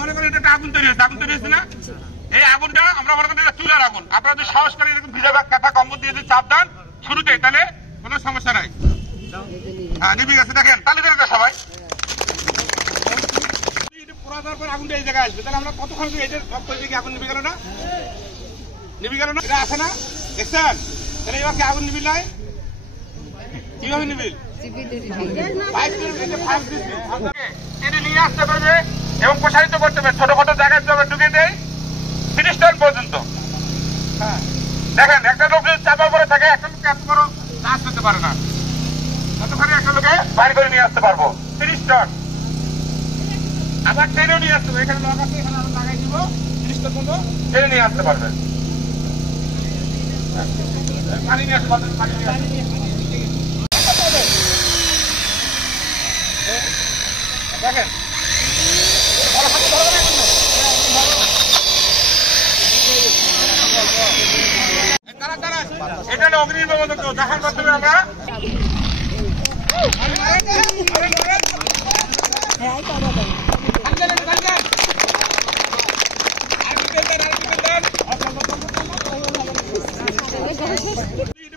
মনে করেন এটা আগুন তৈরি হয়েছে না? এই আগুনটা আমরা মনে করি চুলার আগুন। আপনারা যদি সাহস করে এরকম ভিজা কাঁথা কম্বল দিয়ে যদি চাপ দেন শুরুতে, তাহলে কোনো সমস্যা নাই। হ্যাঁ, নিভে গেছে, দেখেন তাহলে দেখেন সবাই পোড়া দেওয়ার পর আগুনটা এই জায়গায় আসবে, তাহলে আমরা কতক্ষণ আগুন নিভে গেল না? এটা আছে না, দেখছেন? তাহলে এবার কি আগুন নিবিল নাই? কিভাবে নিবিল? নিয়ে আসতে পারবে এবং প্রসারিত করতে পারবে, ছোটখাটো জায়গায় ঢুকে দেয় 30 টন পর্যন্ত। হ্যাঁ, দেখেন একটা লোক যদি চাপা পরে থাকে, একটা লোক এত বড় কাজ করতে পারে না, কতখানি একটা লোকে বাইরে করে নিয়ে আসতে পারবো 30 টন। আবার ট্রেনেও নিয়ে আসতে পারবো, এখানে লোক আছে, এখানে আমরা লাগাই দিব 30 টন পর্যন্ত ট্রেনে নিয়ে আসতে পারবেন। পানি নিয়ে আসতে পারবেন, পানি নিয়ে আসতে দেখেন এটা হলো অগ্নিনির্বাপক দেখার মাধ্যমে আমরা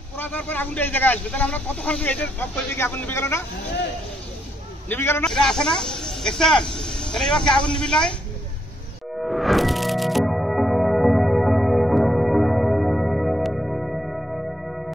পোড়া দেওয়ার পর আগুনটা এই জায়গায় আসবে, তাহলে আমরা কতক্ষণ আগুন নিভে গেল না? এটা আছে না, দেখছেন? তাহলে এবার কি আগুন নিবিল নাই?